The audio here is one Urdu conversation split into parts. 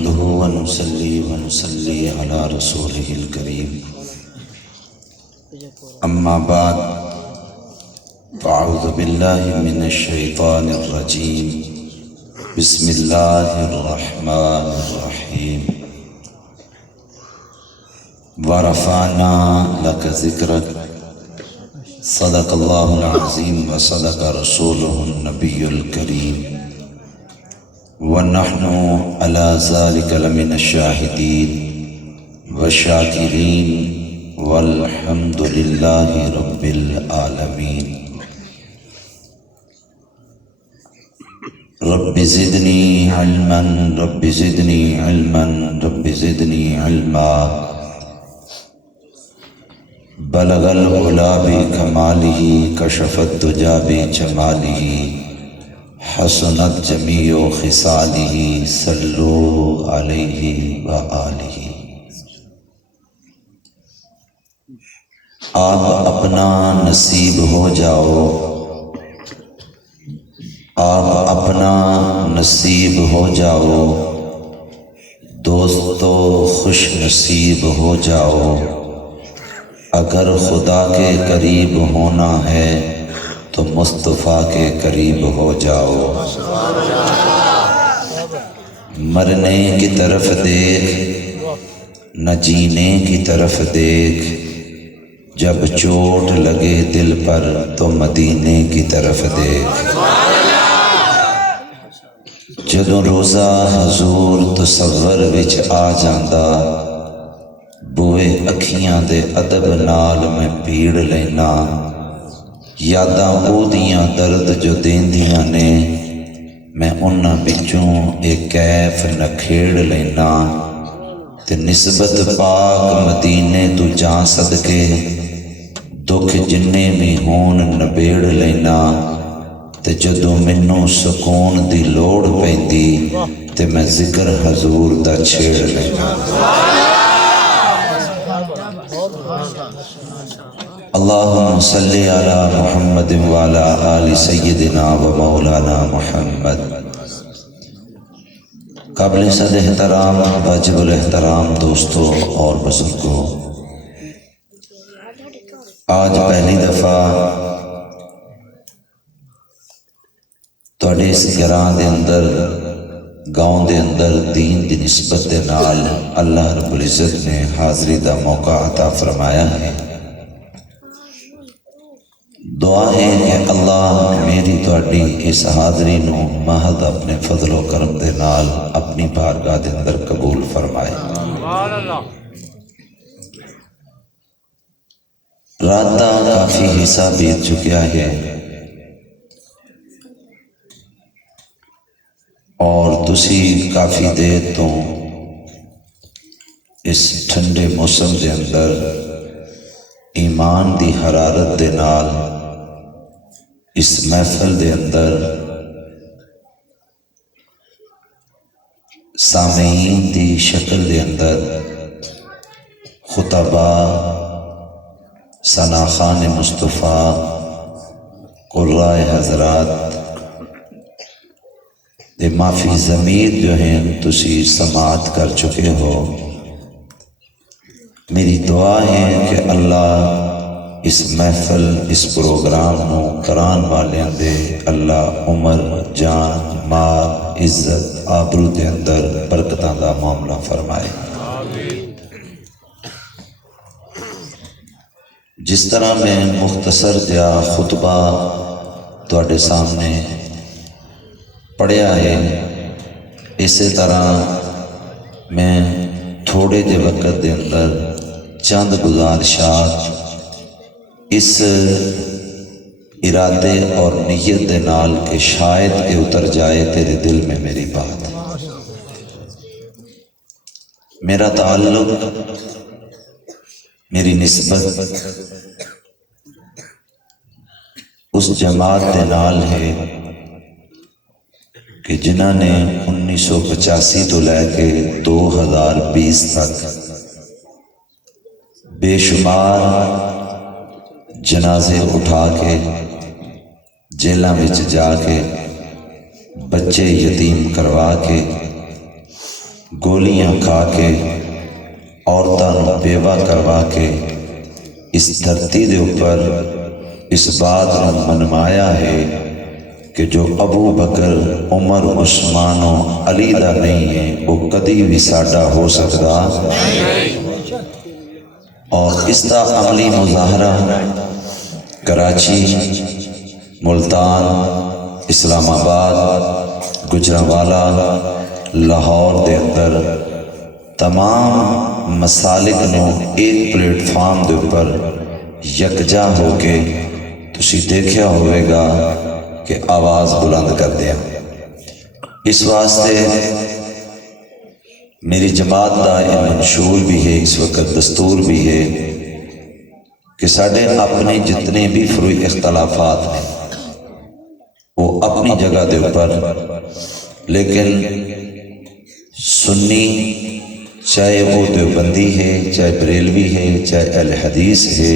نحمده ونصلي ونصلي على رسوله الكريم اما بعد فاعوذ بالله من الشيطان الرجيم بسم الله الرحمن الرحيم ورفعنا لك ذكرك صدق الله العظيم وصدق رسوله النبي الكريم ونحن على ذلك لمن الشاهدين والشاكرين والحمد لله رب العالمين رب زدني علما رب زدني علما رب زدني علما بلغ العلا بکمالہ کشف الدجى بجمالہ حسنت جمیع خصالہ صلوا علیہ وآلہ۔ آپ اپنا نصیب ہو جاؤ، آپ اپنا نصیب ہو جاؤ، دوستو خوش نصیب ہو جاؤ۔ اگر خدا کے قریب ہونا ہے تو مصطفیٰ کے قریب ہو جاؤ۔ مرنے کی طرف دیکھ نہ جینے کی طرف دیکھ، جب چوٹ لگے دل پر تو مدینے کی طرف دیکھ۔ جدوں روزہ حضور تصور وچ آ جاندا، بوئے اکھیاں دے ادب نال میں پیڑ لینا، یاداں او دیاں درد جو دیندیاں نے، میں انہاں بچوں ایک کیف نکھیڑ لینا، تے نسبت پاک مدینے تو جان صدقے، دکھ جنے بھی ہون نبیڑ لینا، تے جدوں مینوں سکون دی لوڑ پیندی تے میں ذکر حضور دا چھیڑ لینا۔ اللہم صلی علی محمد وعلی آل سیدنا و مولانا محمد۔ قابل صد احترام واجب الاحترام دوستوں اور بزرگوں، آج پہلی دفعہ تواڈے اس گراں دے اندر گاؤں دے اندر دین دی نسبت دے نال اللہ رب العزت نے حاضری دا موقع عطا فرمایا ہے۔ دعا ہے کہ اللہ میری تواڈی اس حاضری نو محض اپنے فضل و کرم دے نال اپنی بارگاہ دے اندر قبول فرمائے۔ رات دا کافی حصہ بیت چکیا ہے اور تسی کافی دیر تو اس ٹھنڈے موسم دے اندر ایمان دی حرارت دے نال اس محفل دے اندر سامعین دی شکل دے اندر خطبہ، ثناخان مصطفیٰ، قراء حضرات دے معافی ضمیر جو ہیں تسی سماعت کر چکے ہو۔ میری دعا ہے کہ اللہ اس محفل اس پروگرام نو کران والیاں دے اللہ عمر جان مال عزت آبرو دے اندر برکتاں دا معاملہ فرمائے۔ جس طرح میں مختصر جا خطبہ تواڈے سامنے پڑھیا ہے، اسی طرح میں تھوڑے دے وقت دے اندر چند گزارشات اس ارادے اور نیت دے نال کہ شاید کہ اتر جائے تیرے دل میں میری بات۔ میرا تعلق، میری نسبت اس جماعت دے نال ہے کہ جنہاں نے 1985 تو لے کے 2020 تک بے شمار جنازے اٹھا کے جیلاں وچ جا کے بچے یتیم کروا کے گولیاں کھا کے عورتوں بیوہ کروا کے اس دھرتی دے اوپر اس بات نے منوایا ہے کہ جو ابو بکر عمر عثمان و علی دا نہیں ہے وہ کدی بھی ساڈا ہو سکتا، اور اس دا عملی مظاہرہ کراچی، ملتان، اسلام آباد، گجرانوالہ، لاہور دے اندر تمام مسالک نو ایک پلیٹ فارم دے اوپر یکجا ہو کے تسی دیکھیا ہوئے گا کہ آواز بلند کر دیا۔ اس واسطے میری جماعت دا یہ منشور بھی ہے، اس وقت دستور بھی ہے کہ ساڑھے اپنے جتنے بھی فروئی اختلافات ہیں وہ اپنی جگہ دے اوپر، لیکن سنی چاہے وہ دیوبندی ہے، چاہے بریلوی ہے، چاہے اہل حدیث ہے،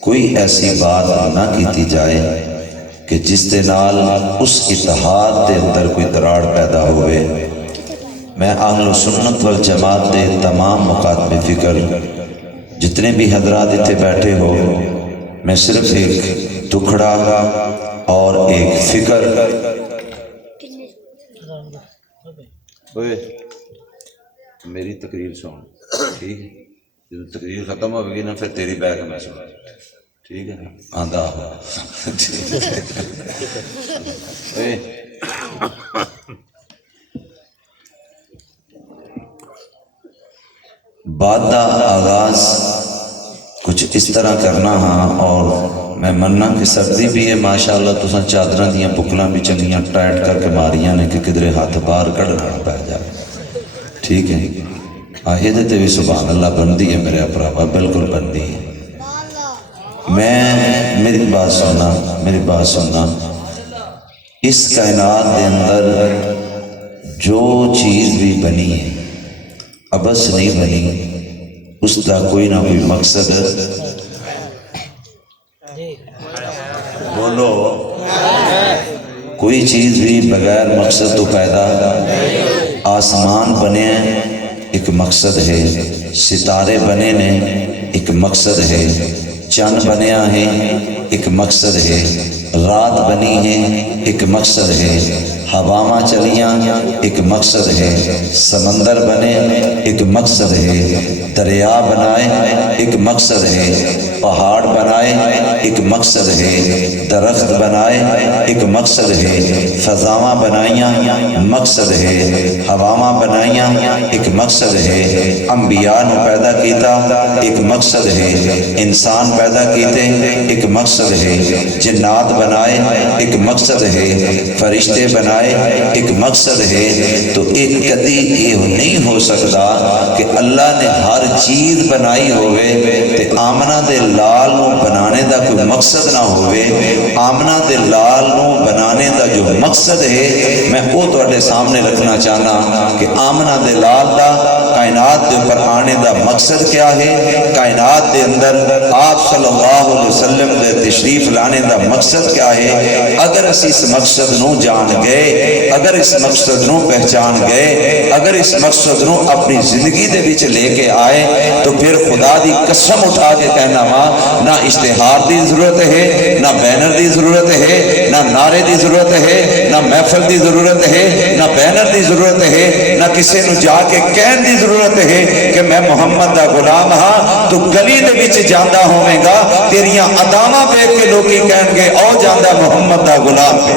کوئی ایسی بات نہ کیتی جائے کہ جس دے نال اس اتحاد دے اندر کوئی دراڑ پیدا ہوئے۔ میں اہل سنت والجماعت دے تمام مکاتب فکر جتنے بھی حضرات اتنے بیٹھے ہو، میں صرف ایک دکھڑا اور ایک فکر میری تقریر سن، ٹھیک ہے؟ جب تقریر ختم ہو گئی نا پھر تیری بیگ میں سن، ٹھیک ہے نا؟ آندھا بات دا آغاز کچھ اس طرح کرنا ہاں، اور میں مننا کہ سردی بھی ہے ماشاءاللہ، تساں چادراں دیاں بکلاں بھی چنگیاں ٹائٹ کر کے ماریاں نے کہ کدھرے ہاتھ باہر کڑنا پہ جائے، ٹھیک ہے؟ آہے تے بھی سبحان اللہ بندی ہے میرے اپراوا، بالکل بندی ہے۔ میری بات سننا، اس کائنات دے اندر جو چیز بھی بنی ہے ابس نہیں بنی، اس کا کوئی نہ کوئی مقصد بولو، کوئی چیز بھی بغیر مقصد تو پیدا، آسمان بنے ایک مقصد ہے، ستارے بنے نے ایک مقصد ہے، چاند بنیا ہے ایک مقصد ہے، رات بنی ہے ایک مقصد ہے، ہواواں چلیاں ایک مقصد ہے، سمندر بنے ایک مقصد ہے، دریا بنائے ایک مقصد ہے، پہاڑ بنائے ایک مقصد ہے، درخت بنائے ایک مقصد ہے، فضاواں بنائیاں مقصد ہے، ہواواں بنائیاں ایک مقصد ہے، انبیاء نے پیدا کیتا ایک مقصد ہے، انسان پیدا کیتے ایک مقصد ہے، جنات بنائے ایک مقصد ہے، فرشتے بنائے ایک مقصد ہے۔ تو ایک کدی یہ نہیں ہو سکتا کہ اللہ نے ہر چیز بنائی ہوئے تے آمنہ دے لال نو بنانے دا کوئی مقصد نہ ہوئے۔ آمنہ دے لال نو بنانے دا جو مقصد ہے میں وہ تواڈے سامنے رکھنا چاہنا کہ آمنہ دے لال دا کائنات دے اوپر آنے دا مقصد کیا ہے، کائنات دے اندر آپ صلی اللہ علیہ وسلم دے تشریف لانے دا مقصد کیا ہے۔ اگر اس مقصد نو جان گئے، اگر اس مقصد نو پہچان گئے، اگر اس مقصد نو اپنی زندگی دے وچ لے کے آئے تو پھر خدا دی قسم اٹھا کے کہنا ماں نہ اشتہار دی ضرورت ہے، نہ بینر دی ضرورت ہے، نہ نعرے دی ضرورت ہے، نہ محفل دی ضرورت ہے، نہ بینر دی ضرورت ہے، نہ کسی نو جا کے کہن دی ضرورت ہے کہ میں محمد دا غلام ہاں۔ تو گلی دے وچ جاندا ہوویں گا، تیریاں اداواں دیکھ کے لوکی کہن گے او جاندا محمد دا غلام ہے۔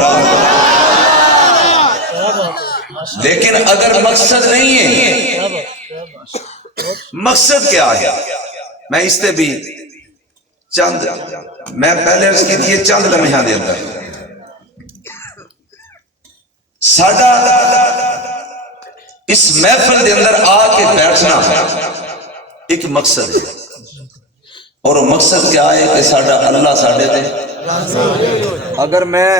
لیکن اگر مقصد نہیں ہے، مقصد کیا ہے؟ میں اس تے بھی چند میں پہلے اس کی دیئے چند لمحہ دے اندر ساڑھا اس محفل دے اندر آ کے بیٹھنا ایک مقصد ہے، اور وہ مقصد کیا ہے کہ ساڑھا اللہ ساڑھے دے۔ اگر میں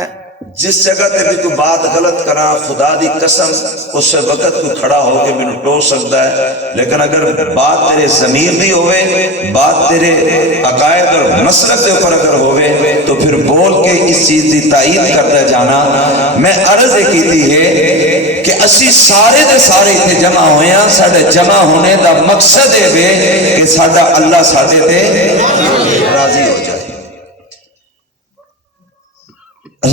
جس جگہ تے بھی کوئی بات غلط کرا، خدا دی قسم اس سے وقت کوئی کھڑا ہو کے میں ٹو سکتا ہے، لیکن اگر بات تیرے ضمیر دی ہوئے، بات تیرے عقائد اور مسلک دے اوپر اگر ہوئے تو پھر بول کے اس چیز دی تائید کرتا جانا۔ میں عرض کیتی ہے کہ اسی سارے دے سارے اتنے جمع ہوئے ہیں. ساڑھے جمع ہونے دا مقصد ہے کہ ساڑھا اللہ ساڑھے تے راضی ہو جائے.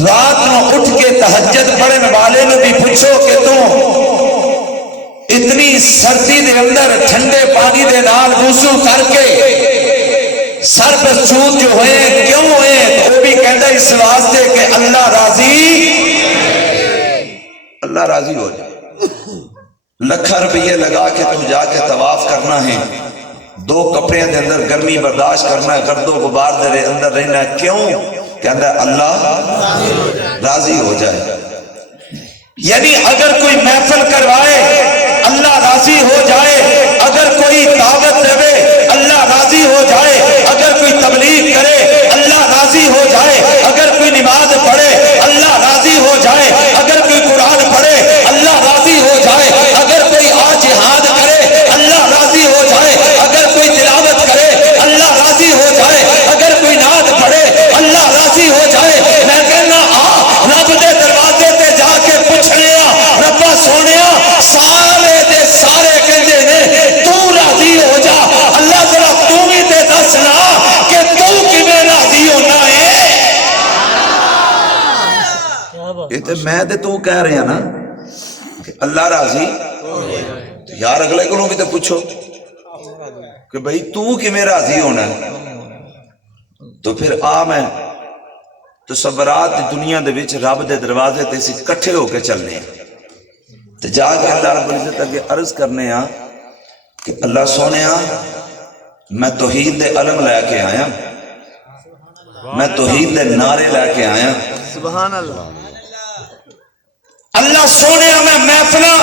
رات نو اٹھ کے تہجد پڑھن والے نے بھی پوچھو کہ اتنی سردی دے اندر ٹھنڈے پانی دے نال وضو کر کے سر پر سود جو ہوئے کیوں ہوئے؟ تو وہ بھی کہتا ہے اس واسطے کہ اللہ راضی ہو جائے. لکھا روپیے لگا کے تم جا کے طواف کرنا ہے, 2 کپڑے دے اندر گرمی برداشت کرنا ہے, گرد و غبار دے اندر رہنا ہے, کیوں؟ کہتا ہے اللہ راضی ہو جائے. یعنی اگر کوئی محفل کروائے اللہ راضی ہو جائے, اگر کوئی دعوت دے اللہ راضی ہو جائے, اگر کوئی تبلیغ کرے اللہ راضی ہو جائے, اگر کوئی نماز پڑھے اللہ راضی ہو جائے, اگر کوئی قرآن پڑھے اللہ راضی ہو جائے, اگر کوئی جہاد کرے اللہ راضی ہو جائے, اگر کوئی تلاوت کرے اللہ راضی ہو جائے, اگر کوئی نعت پڑھے اللہ راضی ہو جائے. میں کہنا رب دے دروازے تے جا کے پوچھنے ربا سونیا سارے دے سارے کہندے نے تو راضی ہو جا. اللہ ذرا تو بھی تے دسنا کہ تو کیویں راضی ہونا ہے. یہ تے میں تے تو کہہ رہے ہیں نا کہ اللہ راضی, یار اگلے کو بھی تے پوچھو کہ بھئی تو کیویں راضی ہونا ہے. تو پھر میں تصورات دنیا دے وچ رب دے دروازے تے اسی کٹھے ہو کے چلنے ہیں تے جا کے اللہ رب العزت اگے عرض کرنے ہاں کہ اللہ سونیا میں توحید دے علم لے کے آیا, میں توحید دے نعرے لے کے آیا. سبحان اللہ. اللہ سونیا میں محفلاں,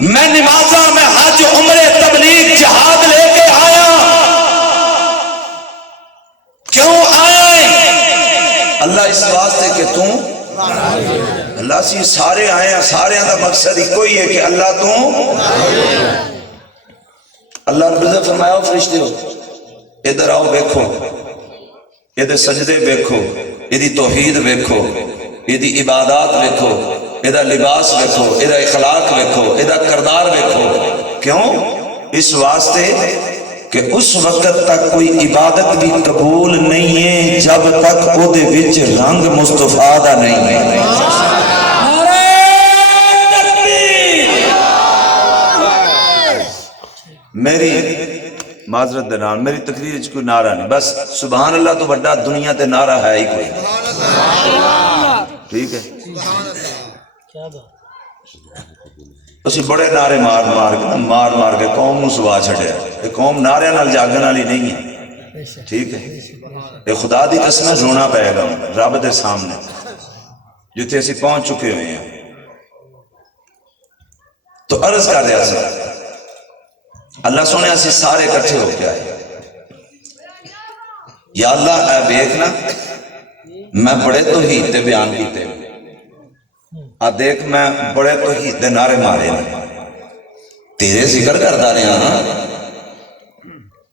میں نمازاں, میں حج عمرے تبلیغ جہاد لے کے آیا. کیوں آیا ہے؟ اللہ اس واسطے کہ اللہ سی سارے آئے ہیں, سارے دا مقصد ہی کوئی ہے کہ اللہ اللہ رب العزت فرمایا فرشتے ہو ادھر آؤ, ویکھو ادھر سجدے ویکھو, ادھی توحید ویکھو, ادھی عبادات ویکھو, ادھا لباس ویکھو, ادھا اخلاق ویکھو, ادھا کردار ویکھو. کیوں؟ اس واسطے کہ اس وقت تک کوئی عبادت بھی قبول نہیں ہے جب تک او دے وچ رنگ مصطفیٰ دا نہیں ہے. میری معذرت دنان میری تقریر وچ کوئی نعرہ نہیں, بس سبحان اللہ تو بڑا دنیا تے نعرہ ہے ہی کوئی. ٹھیک ہے, اسی بڑے نعرے مار کے قوم نو سوا چھڑیا. یہ قوم نعرے نال جاگن والی نہیں ہے. ٹھیک ہے, یہ خدا دی قسم رونا پائے گا رب دے سامنے جتھے اسی پہنچ چکے ہوئے ہیں. تو عرض کر رہا سا اللہ سونے اسی سارے کٹھے ہو کے آئے, یا اللہ اے دیکھنا میں بڑے توحید دے بیان کیتے, دیکھ میں بڑے توحید دے نعرے مارے تیرے ذکر کرتا رہا.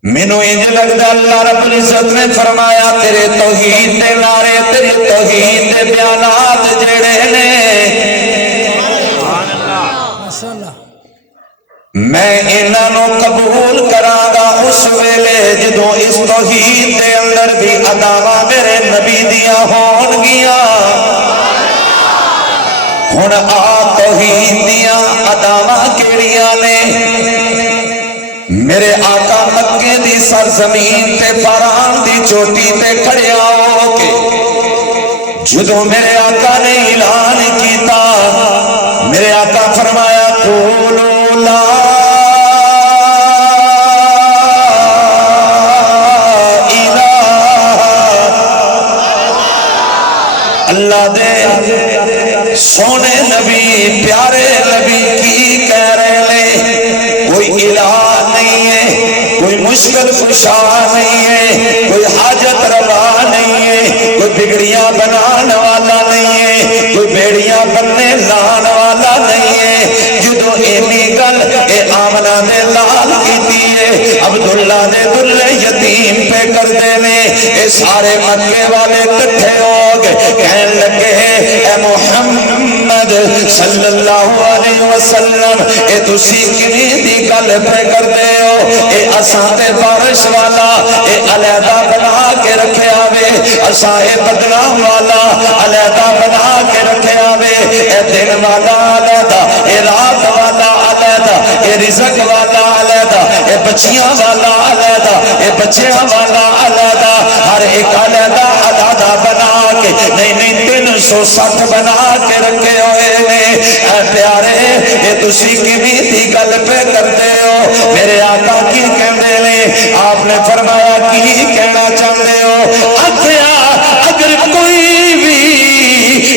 مینوں انج لگدا اللہ رب العزت نے فرمایا تیرے توحید دے نعرے, تیرے توحید دے بیانات جڑے نے میں انہاں نو قبول کراں گا اس ویلے جدوں اس توحید دے اندر بھی اداواں میرے نبی دیاں ہون گیاں. ہن توحید دیاں اداواں کیڑیاں نے؟ میرے آقا مکے دی سرزمین تے فاران دی چوٹی تے کھڑیا ہو کے جدوں میرے آقا نے اعلان کیتا, میرے آقا فرمایا قولوا لا اللہ دے سونے نبی پیارے نبی کی کہہ رہے ہیں کوئی الہ نہیں ہے, کوئی مشکل کشا نہیں ہے, کوئی حاجت روا نہیں ہے, کوئی بگڑیاں بنانے والا نہیں ہے, کوئی بیڑیاں بننے لان والا نہیں ہے. جدو اینی گل اے آمنہ نے لال کی ہے عبداللہ نے دل یتیم پہ کر دینے, اے سارے مکے والے کٹھے ہو گئے کہنے لگے اے محمد صلی اللہ علیہ وسلم اے تسی کیویں دی گل پہ کردے ہو اے اساں تے بارش والا اے علیحدہ بنا کے رکھیا وے اساں اے بدنام والا علیحدہ بنا کے رکھیا وے اے دن والا علیحدہ اے رات والا علیحدہ اے رزق والا علیحدہ اے بچیاں والا علیحدہ اے بچیاں والا علیحدہ ہر ایک علیحدہ علیحدہ بنا کے نہیں 360 بنا کے رکھے ہوئے نے اے پیارے اے تسی کیویں دی گل پہ کردے ہو میرے آقا کی کہندے نے آپ نے فرمایا کی کہنا چاہتے ہو آخیا اگر کوئی بھی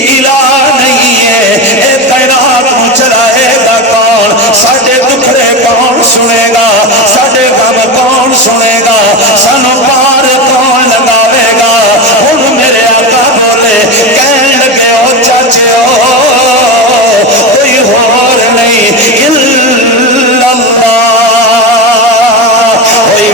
الہ نہیں ہے اے کائنات کو چلائے گا کون ساڈے دکھڑے کون سنے گا ساڈے غم کون سنے گا سانو پار کون لگاوے گا ہن میرے آقا بولے کہن لگے ہو چاچے ہو کوئی اور نہیں الا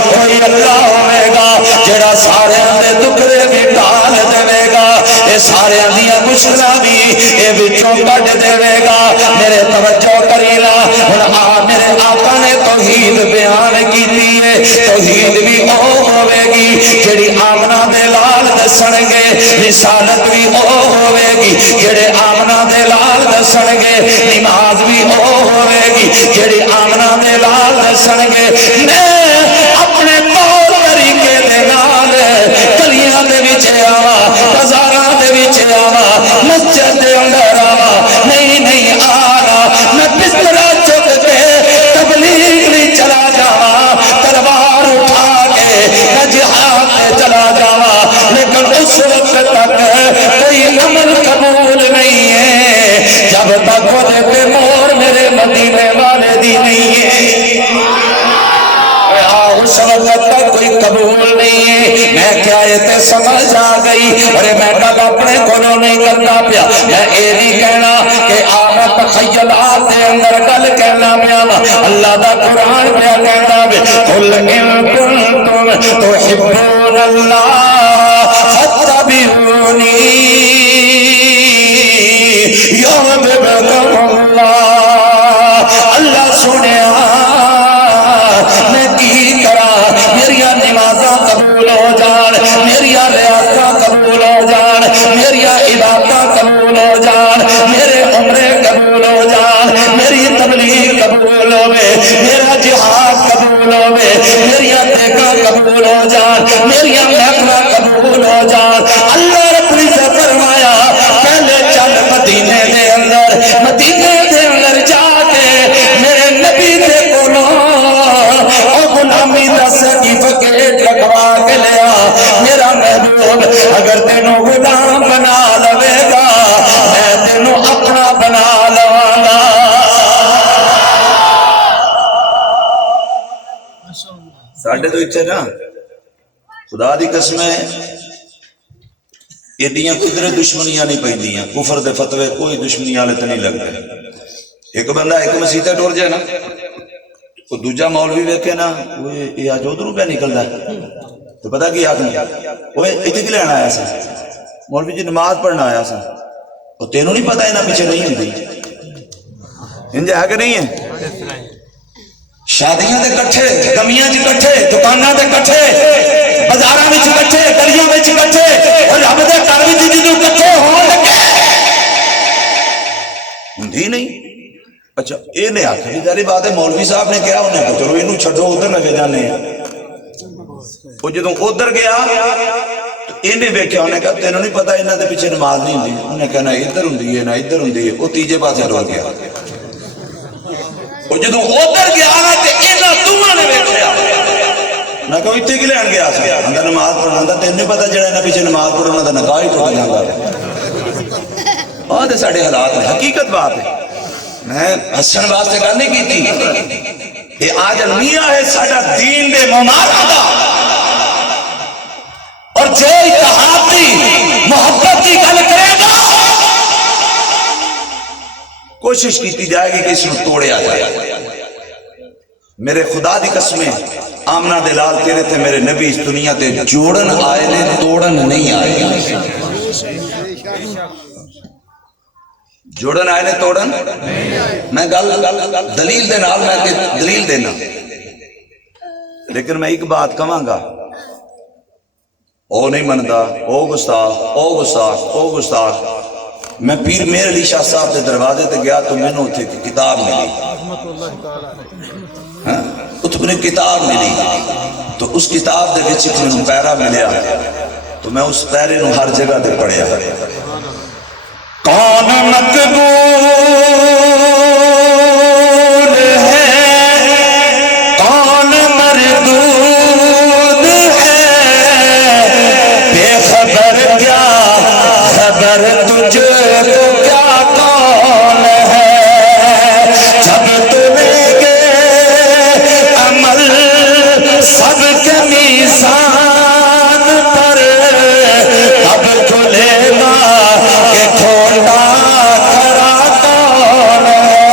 کوئی اللہ ہوئے گا جڑا سارے دے دکھڑے بھی ٹال دے گا اے سارے دیا مشکلاں بھی اے وچوں کڈ دے گا میرے توجہ کریلا ہن آ میرے آقا نے توحید بیان کیتی ہے توحید بھی او ہوے گی جڑی آمنہ دے لال دسن گے رسالت بھی او ہوے گی جڑے آمنہ دے لال دسن گے نماز بھی او ہوے گی جڑی آمنہ دے لال دسن گے میں اپنے طور طریقے دے نال گلیاں دے وچ آواں بازاراں دے وچ آواں مسجد دے اندر آواں نہیں آنا میں بستر چک کے تبلیغ نہیں چلا جاواں تلوار اٹھا کے میں جہاد پہ چلا جاواں لیکن اس وقت تک کوئی عمل قبول نہیں ہے جب تک وہ پہ مور میرے مدینے والے دی نہیں ہے اس وقت تک کوئی قبول نہیں ہے میں کیا یہ سمجھ آ گئی ارے میں کل اپنے کولوں نہیں کرنا پیا میں یہ نہیں کہنا کہ آنا تخیلات دے اندر گل کہنا پیا اللہ دا قرآن پیا کہنا بھی قل ان کنتم تحبون اللہ فاتبعونی یحببکم اللہ اللہ سنیا میریا نمازاں قبول ہو جان میریا ریاضاں قبول ہو جان میریا عبادتاں قبول ہو جان میرے عمرے قبول ہو جان میری تبلیغ قبول ہوے میرا جہاد قبول ہوے میریا دیکھا قبول ہو جان میریا محفلہ قبول ہو جان اللہ رب العزت فرمایا پہلے چل مدینے دے اندر جا کے میرے نبی دے کولوں غلامی دا سرٹیفکیٹ لگوا کے لیا میرا محبوب اگر تینوں غلام بنا لوے گا میں تینوں اپنا بنا لواں گا ساڈے تو اتنے نا خدا دی قسم ہے ایڈیاں کدھر دشمنیاں نہیں پیندیاں کفر دے فتوے کوئی دشمنی والے تے نہیں لگتے ایک بندہ ایک مسیح تے ٹر جائے نا وہ دوجا مولوی ویکھے نا وہ یہ اج ادھروں پہ نکلدا ہے تو پتہ کی آکھنے وہ اتنے کی لینا آیا سا مولوی جی نماز پڑھنا آیا سا وہ تینوں نہیں پتہ انہاں پیچھے نہیں ہوندی انج ہے کہ نہیں ہے شادیاں دے کٹھے کمیاں دے کٹھے دکاناں دے کٹھے بازاراں وچ کٹھے گلیاں وچ کٹھے اور رب دے گھر وچ جدوں کٹھے ہون لگے ہوندی نہیں اچھا یہ نہیں آخری ظاہری بات ہے مولوی صاحب نے کیا انہیں چلو یہ چھڈو ادھر لگے جانے ہیں وہ جدوں ادھر گیا انہیں ویکھیا انہیں کہا تینوں نہیں پتا انہاں دے پیچھے نماز نہیں ہوندی انہیں کہا نہ ادھر ہوندی ہے نہ ادھر ہوندی ہے وہ تیجے پاسے ٹر گیا وہ جدوں ادھر گیا نا تے انہاں دوواں نے ویکھیا میں کہا اتنے کی لین گیا سی اندر نماز پڑھنا دا تینوں نہیں پتا جڑا انہاں پیچھے نماز پڑھنا دا نکاح ہی ٹوٹ جاندا ہے آہ تے ساڈے حالات نے حقیقت بات ہے میں حسن واسطے گل نہیں کی یہ آج المیہ ہے ساڈا دین دے ممارا دا اور جو اتحاد دی محبت کی گل کرے گا کوشش کی جائے گی کہ اس میں توڑیا جائے میرے خدا دی قسمیں آمنہ دلال تیرے تھے میرے نبی اس دنیا تے جوڑن آئے نے توڑن نہیں آئے جوڑن آئے نے توڑن میں گل دلیل دے نال میں دلیل دینا، لیکن میں ایک بات کہاں گا، او نہیں مندا، او گستاخ، او گستاخ، او گستاخ۔ میں پیر میر علی شاہ صاحب دے دروازے تے گیا تو میں نے اتھے کتاب ملی، اتنے کتاب ملی، تو اس کتاب دے وچ ایک میں پیرا ملیا، تو میں اس پیرے نو ہر جگہ دے پڑھیا۔ کون مقبول ہے کون مردود ہے، بے خبر کیا خبر تجھے تو کیا کون ہے، جب تمہیں گے عمل سب کے میزان پر، اب کھلے گا کہ کھوٹا کھرا کون ہے،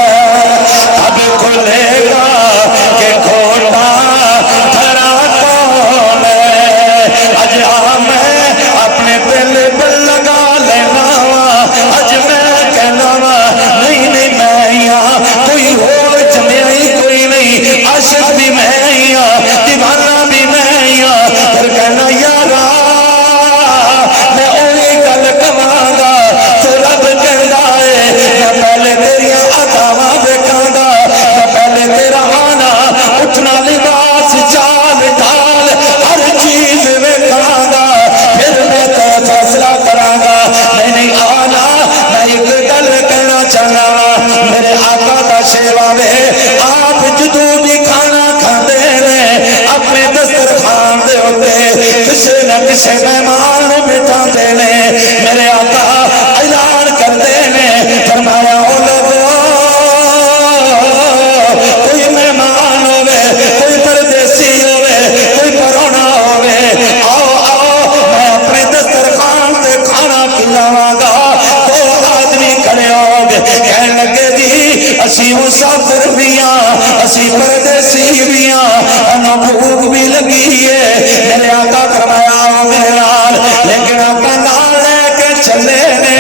اب کھلے گا کہ کھوٹا کھرا کون ہے۔ اج میں اپنے دل پر لگا لینا، اج میں کہنا نہیں نہیں میں یہاں کوئی اور جمیائی کوئی نہیں، عاشق بھی میں یہاں دیوانہ بھی میں یہاں، پھر کہنا یارا میں اوہی گل کہاں گا تو رب کہندا ہے میں پہلے تیریاں عطاواں ویکھاں گا، میں پہلے تیرا آنا اٹھنا لباس چال ڈھال ہر چیز ویکھاں گا، پھر میں تو فیصلہ کراں گا۔ میں نہیں آنا، میں ایک گل کہنا چاہنا میرے آقا دا شیوا وے، آپ جدوں بھی کھانا کھاندے نے اپنے دسترخوان دے اوتے کسے نہ کسے مہمان نوں بٹھاندے نے، میرے آقا اعلان کردے نے، فرمایا او لوگو کوئی مہمان ہوے، کوئی پردیسی ہوے، کوئی پرونا ہوے، آؤ آؤ میں اپنے دسترخوان تے کھانا کھلاواں گا۔ دو آدمی کھڑے ہو گئے، کہنے لگے جی اسی مسافر بھی ہاں، اسی پردیسی بھی ہاں، انہوں بھوک بھی لگی ہے۔ میرے آقا فرمایا آؤ میرے نال، لیکن آقا نال لے کے چلے نے،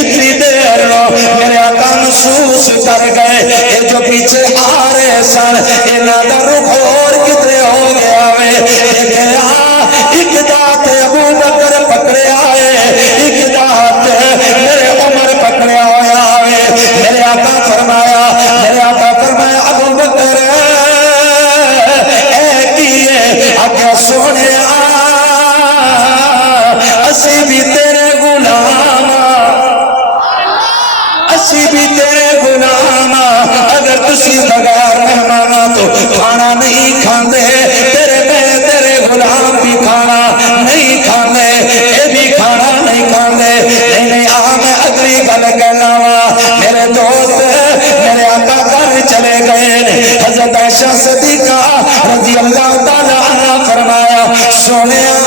اتنی دیر لو میرے آقا محسوس کر گئے یہ جو پیچھے آ رہے سن انہاں دا رخ اور کدھر ہو گیا وے، دیکھا ایک دات ابو بکر پکڑے آئے، ایک دات میرے عمر پکڑے ہویا وے۔ میرے آقا فرمایا ابو بکر اے کیے آگے سونے اسی بھی تیرے غلام، اسی بھی تیرے غلام، اگر تسی بغیر مہمانوں تو کھانا نہیں کھاندے، تیرے غلام بھی کھانا نہیں کھاندے، اے بھی کھانا نہیں کھاندے۔ نہیں آ میں اگلی گل کہنا وا میرے دوست، میرے آقا گھر چلے گئے، حضرت عائشہ صدیقہ رضی اللہ تعالی عنہا فرمایا سونیا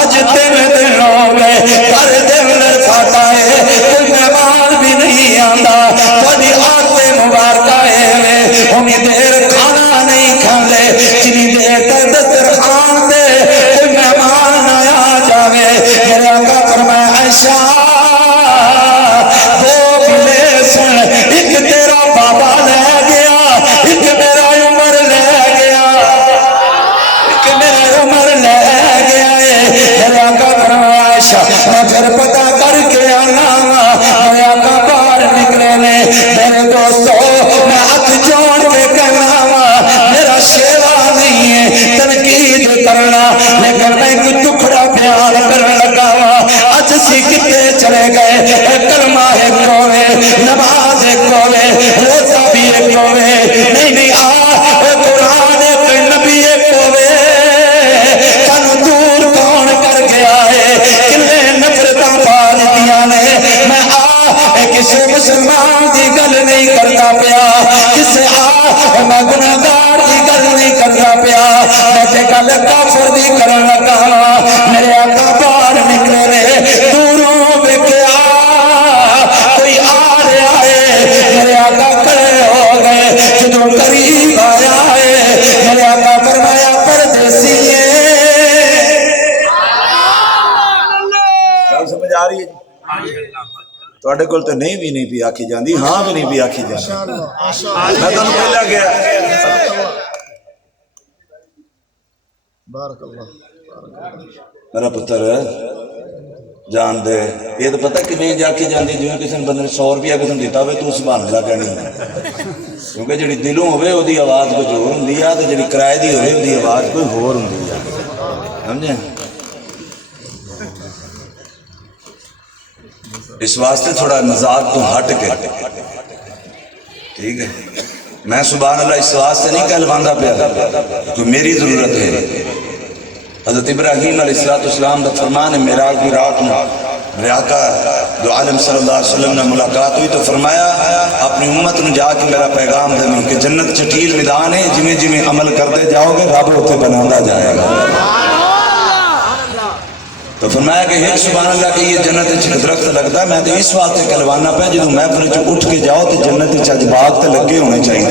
اج 3 دن ہو گئے گھر دے اندر کھاتا ہے، کوئی مہمان بھی نہیں آندا، تھوڑی عادت مبارکہ ہے انہی دیر کھانا نہیں کھاندے جنی دیر تک دسترخوان دے کوئی مہمان نہ آ جاوے۔ میرے آقا فرمایا عائشہ دو بلے سن، ایک تیرا بابا لے گیا، ایک میرا عمر لے گیا، ایک میرا عمر لے گیا ہے۔ میرے آقا فرمایا عائشہ میں پھر پتہ کر کے آنا، میرے آقا باہر نکلے نے۔ میرے دوستو میں ہاتھ جوڑ کے کہنا میرا شیوا نہیں ہے تنقید کرنا، لیکن میں ایک ٹکڑا بیان کرنے لگا اج سی کتے چلے گئے، کلمہ ایک ہوئے، نماز ایک ہوئے، روزہ بھی ایک ہوئے، نہیں قرآن ایک، نبی ایک ہوئے، سانو دور کون کر گیا ہے، کنے نفرتاں پا دیتیاں نے۔ میں کسے مسلمان دی گل نہیں کرتا پیا، کسے میں گناہگار دی گل نہیں کرتا پیا، میں تے گل کافر دی کرن لگا۔ میرے آقا باہر نکلے نے، دوروں ویکھیا کوئی آ رہا ہے، ਤੁਹਾਡੇ ਕੋਲ ਤੇ ਨਹੀਂ ਵੀ ਨਹੀਂ ਪੀ ਆਖੀ ਜਾਂਦੀ, ਹਾਂ ਵੀ ਨਹੀਂ ਪੀ ਆਖੀ ਜਾਂਦੀ। ਮੈਂ ਤੁਹਾਨੂੰ ਪਹਿਲਾਂ ਗਿਆ ਮੇਰਾ ਪੁੱਤਰ ਜਾਣ ਦੇ, ਇਹ ਤਾਂ ਪਤਾ ਕਿੰਨੇ ਜਾ ਕੇ ਜਾਂਦੀ, ਜਿਵੇਂ ਕਿਸੇ ਨੇ ਬੰਦੇ ਨੇ 100 ਰੁਪਇਆ ਕਿਸੇ ਨੂੰ ਦਿੱਤਾ ਹੋਵੇ ਤੂੰ ਸੁਭਾਨ ਅੱਲਾਹ ਕਹਿਣੀ ਹੈ, ਕਿਉਂਕਿ ਜਿਹੜੀ ਦਿਲੋਂ ਹੋਵੇ ਉਹਦੀ ਆਵਾਜ਼ ਕੁਝ ਹੋਰ ਹੁੰਦੀ ਆ, ਤੇ ਜਿਹੜੀ ਕਿਰਾਏ ਦੀ ਹੋਵੇ ਉਹਦੀ ਆਵਾਜ਼ ਕੋਈ ਹੋਰ ਹੁੰਦੀ ਆ, ਸਮਝਿਆ। اس واسطے تھوڑا مزاق تو ہٹ کے ٹھیک ہے، میں سبحان اللہ اس واسطے نہیں کہلواندہ پیا کہ میری ضرورت ہے۔ حضرت ابراہیم علیہ السلام کا فرمان ہے، معراج کی رات میں میرے آقا دو عالم صلی اللہ علیہ وسلم نے ملاقات ہوئی تو فرمایا اپنی امت نے جا کے میرا پیغام دے کہ جنت چٹیل میدان ہے، جمیں جمیں عمل کرتے جاؤ گے رب اتنے بنانا جائے گا۔ تو فرمایا کہ ایک سبحان اللہ کہ یہ جنت درخت لگتا ہے، میں تو اس واسطے کہلوانا پہ جدوں محفل چ اٹھ کے جاؤ تو جنت چ باغ تے لگے ہونے چاہیے۔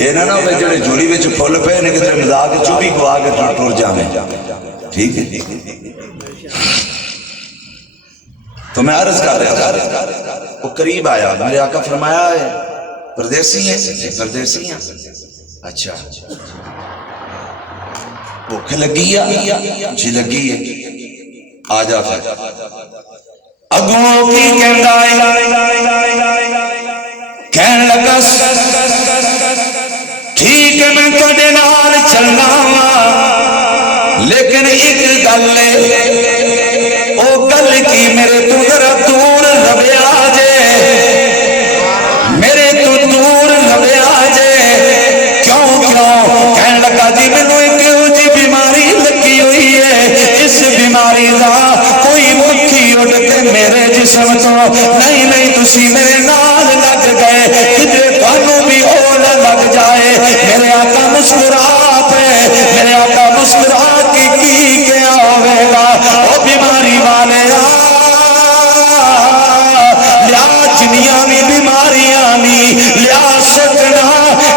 یہ نہ ہوئے جڑے جھولی وچ پھل پے نے کدھر مزاق چوبی گوا کے ٹر جاویں، ٹھیک ہے۔ تو میں عرض کر رہا تھا، وہ قریب آیا، میرے آقا فرمایا پردیسی ہے؟ پردیسی ہیں، اچھا بھوک لگی ہے؟ جی لگی ہے، آ جا پھر اگوں کی کہندا ہے، کہن لگا ٹھیک ہے میں تواڈے نال چلنا وا، لیکن ایک گل ہے، او گل کی میرے تو ذرا دور رہیا جے، میرے تو دور رہیا جے۔ کیوں کیوں؟ کہن لگا جی مینوں بیماری لگی ہوئی ہے، اس بیماری دا کوئی مکھی اڑ کے میرے جسم تو نہیں تسی میرے نال لگ گئے، کدھر تانوں بھی او نہ لگ جائے۔ میرے آقا مسکرا پے، میرے آقا مسکرا کے کی کیا ہوئے گا، او بیماری والے لیا جنیاں بھی بیماریاں نہیں لیا سکنا،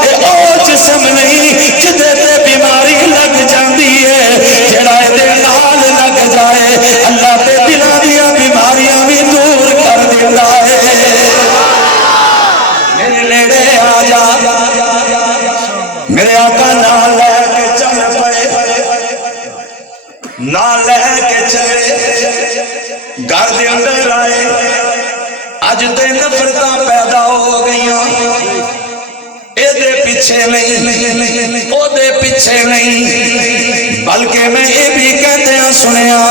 اے او جسم نہیں جدے تے بیماری لگ جاندی ہے، جڑا دے نال لگ جائے اللہ تے دلاں دیاں بیماریاں بھی دور کر دیندا ہے۔ میرے نیڑے آ جا، میرے آقا نال لے کے چل پئے، نال لے کے چلے گھر دے اندر آئے۔ اج تے نفرتاں پیدا ہو گئیاں، اے دے پیچھے نہیں او دے پیچھے نہیں، بلکہ میں یہ بھی کہتے ہیں سنیا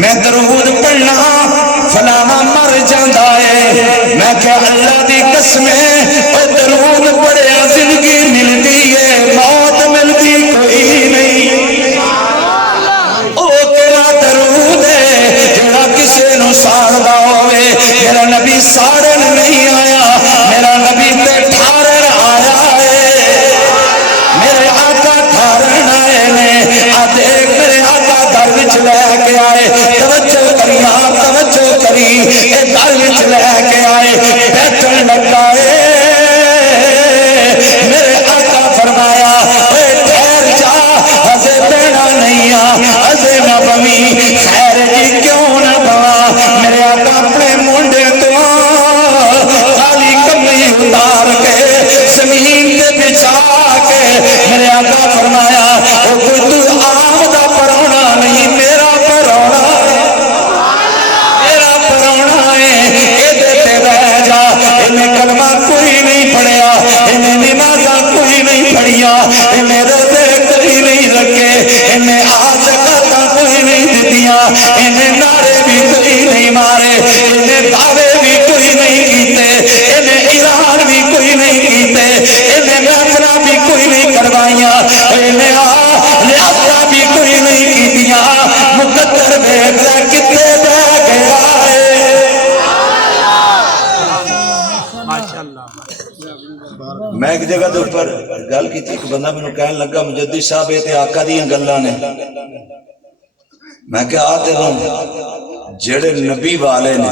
میں درود پڑھنا فلانا مر جاندہ ہے، میں کہ اللہ دی قسم ہے او درود پڑھیا زندگی ملتی ہے، موت ملتی کوئی نہیں۔ او کیڑا درود ہے جڑا کسے نو ساڑدا ہوئے، میرا نبی ساڑن نہیں آیا، میرا نبی تے ٹھارن آیا ہے، میرے آقا ٹھارن آئے نے، دیکھ میرے آقا در وچ لے کے آئے، توجہ کری آپ توجہ کری، اے در وچ لے کے آئے بیٹھن لگا ہے، میرے آقا فرمایا اے ٹھہر جا، ہزے بینا نہیں آ، ہزے نہ بمی، خیر جی کیوں نہ بوا، میرے آقا اپنے منڈے تو خالی کملی اتار کے زمین پہ بچھا کے میرے آقا فرمایا او کوئی تو عام دا پرونا نہیں، میرا پرونا ہے، میرا پرونا ہے، ایدے تے رہ جا۔ انہیں کلمہ کوئی نہیں پڑھیا، انہیں نمازہ کوئی نہیں پڑھیا، انہیں روزے کوئی نہیں رکھے، انہیں زکاتاں کوئی نہیں دتیاں، انہیں نعرے بھی کوئی نہیں مارے، انہیں دعوے بھی کوئی نہیں کیتے، انہیں اعلان بھی کوئی نہیں کیتے، انہیں محفلہ بھی کوئی نہیں کروائیاں، انہیں لیاسا بھی کوئی نہیں کیتیاں، مقدر بیٹھا کتے بہ گیا ہے۔ میں ایک جگہ دے اوپر گل کی تھی، ایک بندہ میں کہنے لگا مجدد صاحب یہ تے آقا دیاں گلاں نے، میں کہا آتے ہوں جڑے نبی والے نے